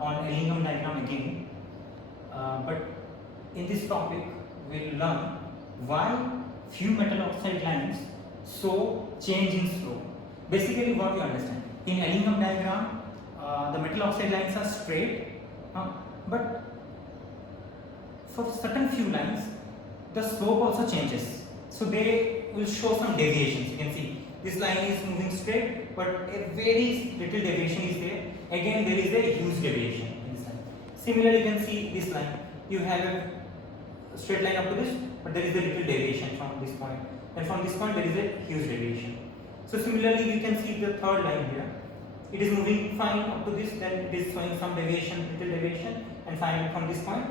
on Ellingham diagram again, but in this topic we'll learn why few metal oxide lines show change in slope. Basically, what you understand in Ellingham diagram, the metal oxide lines are straight, but for certain few lines the slope also changes, so they will show some deviations. You can see this line is moving straight, but a very little deviation is there. Again, there is a huge deviation in this line. Similarly, you can see this line, you have a straight line up to this, but there is a little deviation from this point, and from this point there is a huge deviation. So similarly, you can see the third line here, it is moving fine up to this, then it is showing some deviation, little deviation, and finally from this point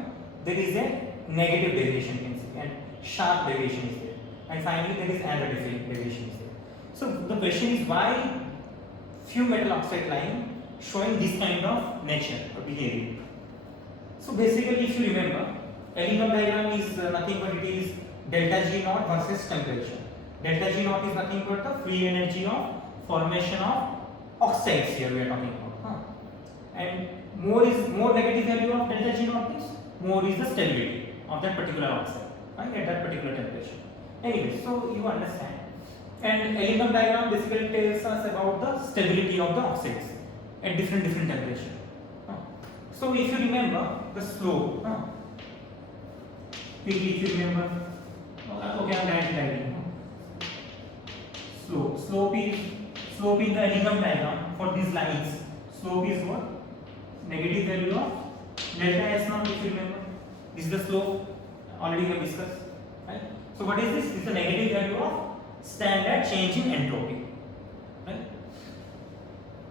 there is a negative deviation, you can see, and sharp deviation is there, and finally there is another deviation is there. So the question is, why few metal oxide line showing this kind of nature or behavior? So basically, if you remember, Ellingham diagram is nothing but it is delta G naught versus temperature. Delta G naught is nothing but the free energy of formation of oxides here we are talking about. And more negative value of delta G naught is more is the stability of that particular oxide, right, at that particular temperature. Anyway, so you understand. And Ellingham diagram basically tells us about the stability of the oxides at different temperature. So if you remember the slope, quickly if you remember, okay, I'm writing. Slope in the Ellingham diagram for these lines, slope is what? Negative value of delta S naught, if you remember. This is the slope, already we have discussed, right? So what is this? This is the negative value of standard change in entropy, right?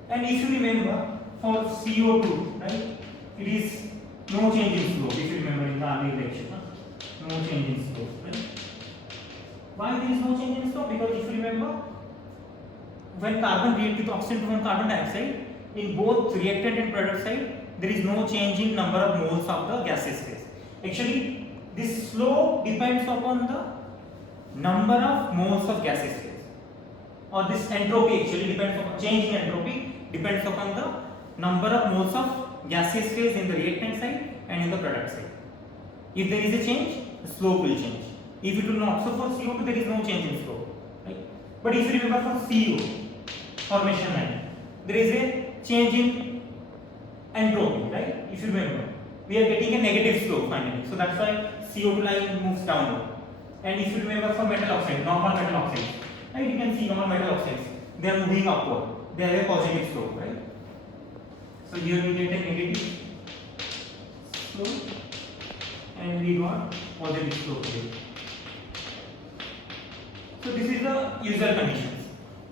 And if you remember for CO2, right, it is no change in slope, if you remember in the earlier lecture, no change in slope, right? Why there is no change in slope? Because if you remember, when carbon reacts with oxygen to carbon dioxide, in both reactant and product side, there is no change in number of moles of the gaseous phase. Actually, this slope depends upon the number of moles of gaseous phase, or this entropy actually depends upon change in entropy depends upon the number of moles of gaseous phase in the reactant side and in the product side. If there is a change, the slope will change. If it will not, so for CO2 there is no change in slope, right? But if you remember for CO formation line, there is a change in entropy, right? If you remember, we are getting a negative slope finally, so that's why CO2 line moves downward. And if you remember for metal oxide, normal metal oxides, right? You can see normal metal oxides, they are moving upward, they have a positive slope, right? So here we get a negative slope and we got positive slope here. So this is the usual conditions.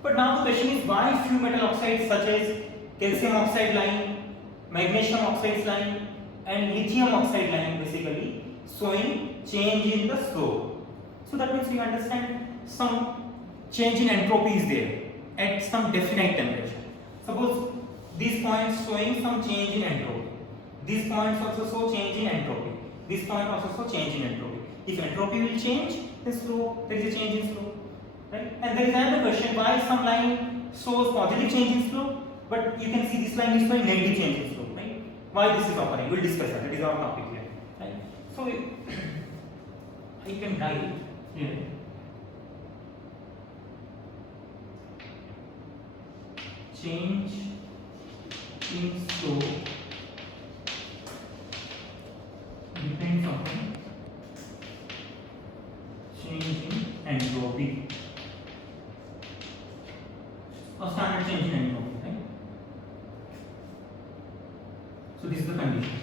But now the question is, why few metal oxides such as calcium oxide line, magnesium oxides line and lithium oxide line basically showing change in the slope? So that means we understand some change in entropy is there at some definite temperature. Suppose these points showing some change in entropy, these points also show change in entropy, this point also show change in entropy. If entropy will change, the slope, there is a change in slope, right? And there is another question, why some line shows positive change in slope, but you can see this line is showing negative change in slope, right? Why this is occurring? We'll discuss that. That is our topic here, right? So you can write here change in slope depends upon change in entropy, or standard change in entropy, right? So this is the condition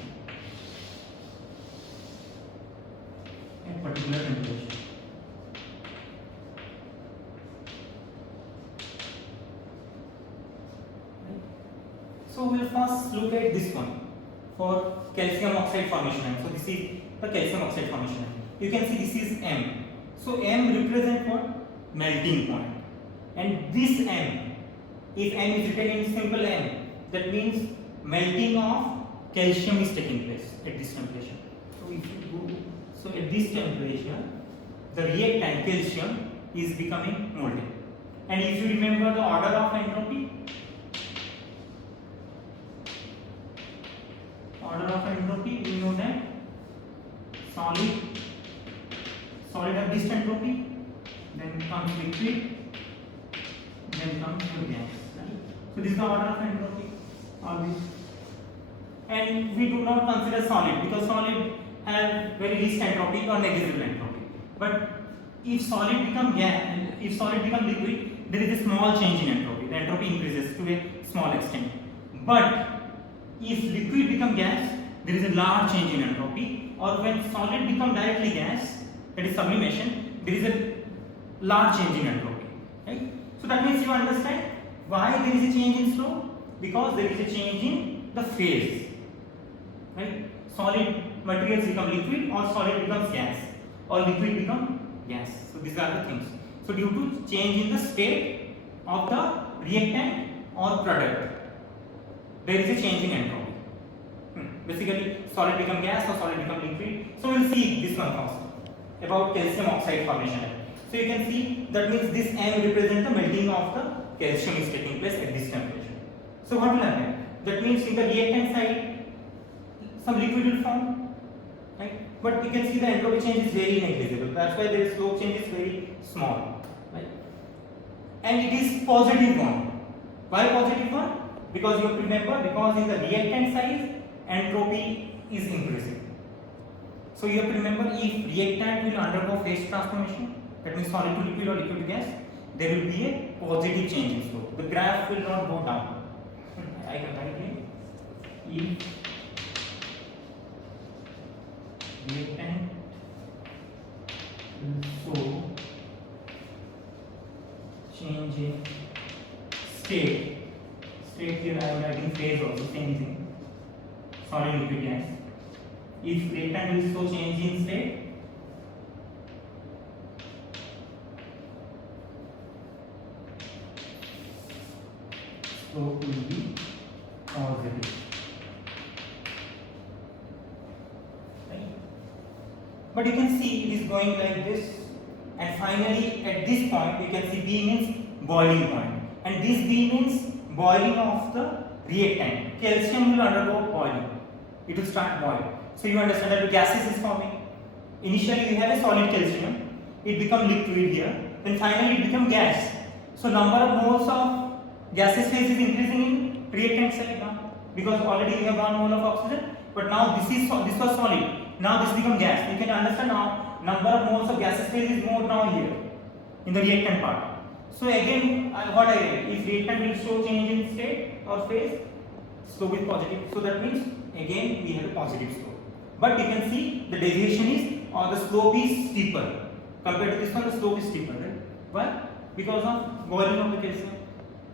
at particular temperature. So we'll first look at this one for calcium oxide formation. So this is the calcium oxide formation. You can see this is M. So M represents what? Melting point. And this M, if M is written in simple M, that means melting of calcium is taking place at this temperature. So if you go, so at this temperature, the reactant calcium is becoming molten. And if you remember the order of entropy, order of entropy, we know that solid have this entropy, then comes liquid, then comes your gas. Right? So this is the order of entropy, all this. And we do not consider solid because solid have very least entropy or negligible entropy. But if solid become gas, if solid become liquid, there is a small change in entropy. The entropy increases to a small extent. But if liquid become gas, there is a large change in entropy. Or when solid become directly gas, that is sublimation, there is a large change in entropy. Right? So that means you understand why there is a change in flow, because there is a change in the phase. Right? Solid materials become liquid, or solid becomes gas, or liquid become gas. So these are the things. So due to change in the state of the reactant or product, there is a change in entropy. Basically, solid become gas or solid become liquid. So we will see this one first about calcium oxide formation. So you can see that means this M represents the melting of the calcium is taking place at this temperature. So what will happen? That means in the reactant side, some liquid will form, right? But you can see the entropy change is very negligible. That's why the slope change is very small, right? And it is positive one. Why positive one? Because you have to remember, because in the reactant side, entropy is increasing. So you have to remember, if reactant will undergo phase transformation, that means solid to liquid or liquid to gas, there will be a positive change in slope. The graph will not go down. I can write here. If reactant will show change in state here I am writing phase also, same thing, solid liquid gas. If reactant will show change in state, slope will be positive. Right? But you can see it is going like this, and finally at this point you can see B means boiling point, and this B means boiling of the reactant. Calcium will undergo boiling, it will start boiling. So you understand that the gases is forming. Initially you have a solid calcium, it become liquid here, then finally it become gas. So number of moles of gaseous phase is increasing in reactant side now, because already you have 1 mole of oxygen, but now this was solid, now this become gas. You can understand now number of moles of gaseous phase is more now here in the reactant part. So again, what I read, if reactant will show change in state or phase, slope is positive. So that means again we have a positive slope. But you can see the deviation is, or the slope is steeper. Compared to this one, the slope is steeper, right? Why? Because of boiling of the calcium.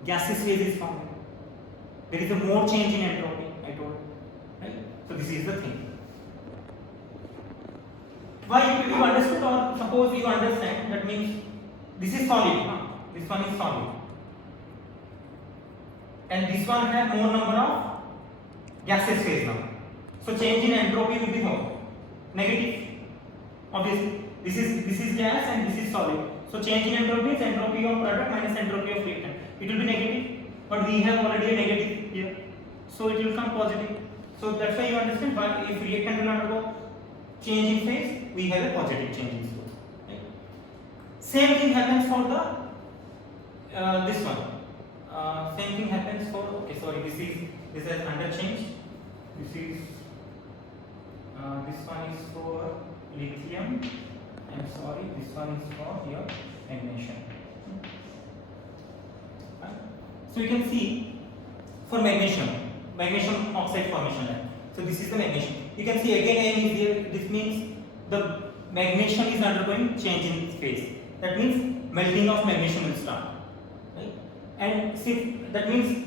Gaseous phase is forming. There is a more change in entropy, I told. Right? So this is the thing. Why you understood, or suppose you understand, that means this is solid. This one is solid, and this one have more number of gaseous phase now. So change in entropy will be how? Negative. Obviously, this is gas and this is solid. So change in entropy is entropy of product minus entropy of reactant. It will be negative, but we have already a negative here, so it will come positive. So that's why you understand why if reactant will undergo change in phase, we have a positive change in slope. Right? Same thing happens for the this one. Same thing happens for, okay, sorry, this has underchanged. This one is for lithium. I'm sorry, this one is for your magnesium. So you can see for magnesium oxide formation. So this is the magnesium. You can see again M is here. This means the magnesium is undergoing change in phase. That means melting of magnesium will start. Right? And see, that means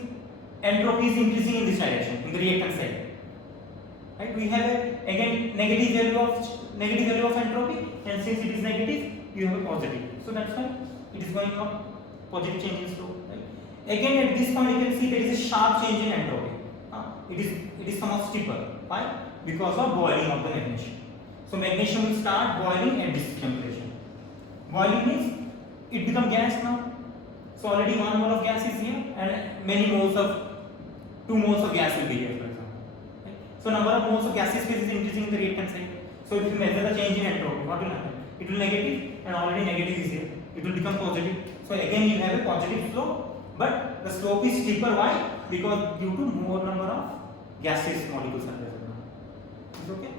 entropy is increasing in this direction, in the reactant side. Right? We have again negative value of entropy, and since it is negative, you have a positive. So that's why it is going up, positive change in slope. Right? Again at this point you can see there is a sharp change in entropy. It is somewhat steeper. Why? Because of boiling of the magnesium. So magnesium will start boiling at this temperature. Boiling means it becomes gas now. So already 1 mole of gas is here, and many moles of 2 moles of gas will be here, for example. Right? So number of moles of gaseous phase is increasing in the reactant side. So if you measure the change in entropy, what will happen? It will negative, and already negative is here. It will become positive. So again you have a positive slope, but the slope is steeper. Why? Because due to more number of gaseous molecules are present now. Is okay?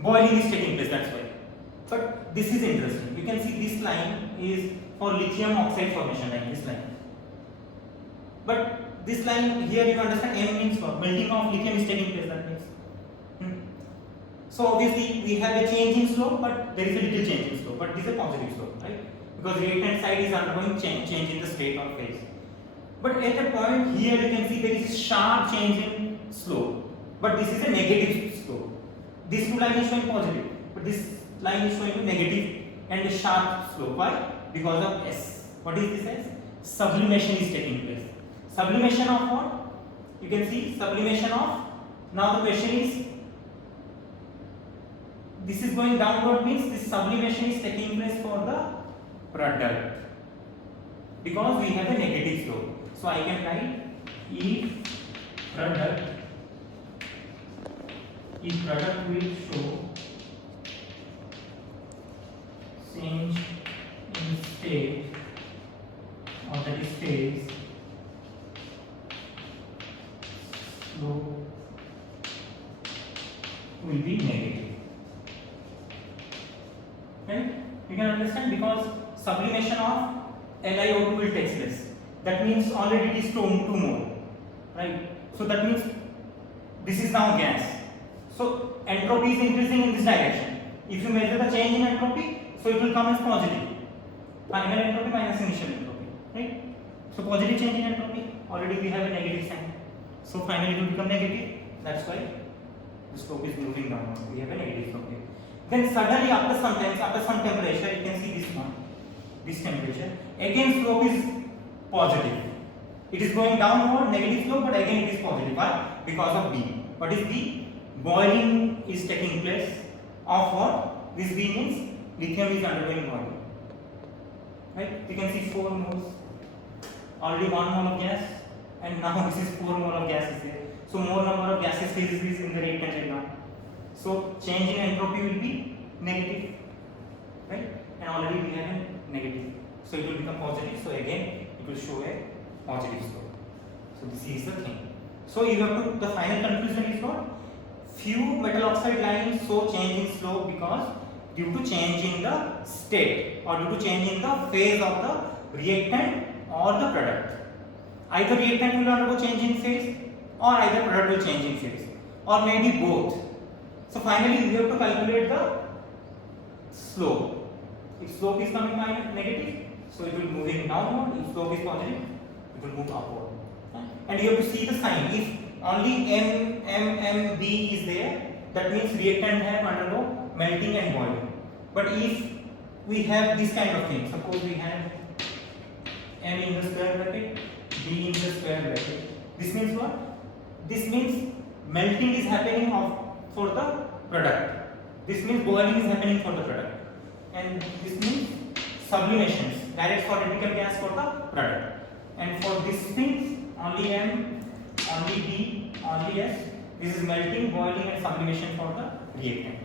Boiling is taking place, that's why. But this is interesting. You can see this line is for lithium oxide formation, like this line. But this line here, you understand, M means what? Melting of lithium is taking place, that means. So obviously we have a change in slope, but there is a little change in slope, but this is a positive slope, right? Because reactant side is undergoing change in the state or phase. But at a point here you can see there is a sharp change in slope, but this is a negative slope. This two line is showing positive, but this line is showing negative and a sharp slope. Why? Because of S. What is this S? Sublimation is taking place. Sublimation of what? You can see sublimation of. Now the question is, this is going downward means this sublimation is taking place for the product, because we have a negative slope. So I can write if product will show change in state, or that is phase, slope will be negative. Right? You can understand, because sublimation of LiO2 will take place. That means already it is 2 more, right? So that means this is now gas. So entropy is increasing in this direction. If you measure the change in entropy, so it will come as positive. Final entropy minus initial entropy, right? So positive change in entropy, already we have a negative sign. So finally it will become negative. That's why the slope is moving downward. We have a negative slope here. Then suddenly after some temperature, you can see this one, this temperature, again slope is positive. It is going downward, negative slope, but again it is positive. Why? Because of B. What is B? Boiling is taking place of what? This B means lithium is undergoing boiling. Right? You can see 4 moles. Already 1 mole of gas, and now this is 4 mole of gas is here. So more number of gaseous phases is in the reactant now. So change in entropy will be negative, right? And already we have a negative. So it will become positive. So again it will show a positive slope. So this is the thing. So you have to, the final conclusion is what? Few metal oxide lines show change in slope because due to change in the state, or due to change in the phase of the reactant or the product. Either reactant will undergo change in phase, or either product will change in phase, or maybe both. So finally we have to calculate the slope. If slope is coming negative, so it will be moving downward. If slope is positive, it will move upward. And you have to see the sign. If only B is there, that means reactant have undergo melting and boiling. But if we have this kind of thing, suppose we have M in the square bracket, B in the square bracket. This means what? This means melting is happening for the product. This means boiling is happening for the product. And this means sublimations, direct solid become gas for the product. And for this things, only M, only B, only S. This is melting, boiling and sublimation for the reactant.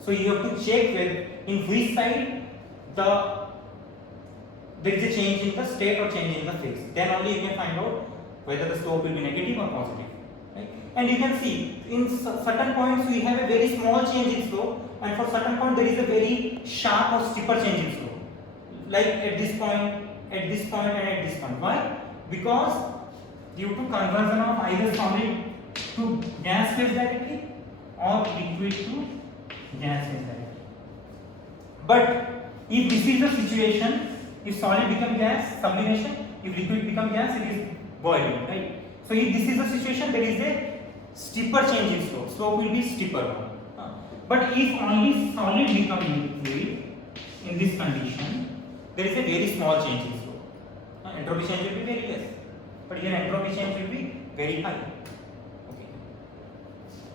So you have to check with in which side there is a change in the state or change in the phase. Then only you can find out whether the slope will be negative or positive. Right? And you can see in certain points we have a very small change in slope, and for certain point there is a very sharp or steeper change in slope. Like at this point, and at this point. Why? Because due to conversion of either solid to gas phase directly or liquid to gas phase directly. But if this is the situation, if solid become gas, sublimation; if liquid become gas, it is boiling, right? So if this is the situation, there is a steeper change in slope. Slope will be steeper. But if only solid become liquid in this condition, there is a very small change in slope. Entropy change will be very less, but here entropy change will be very high.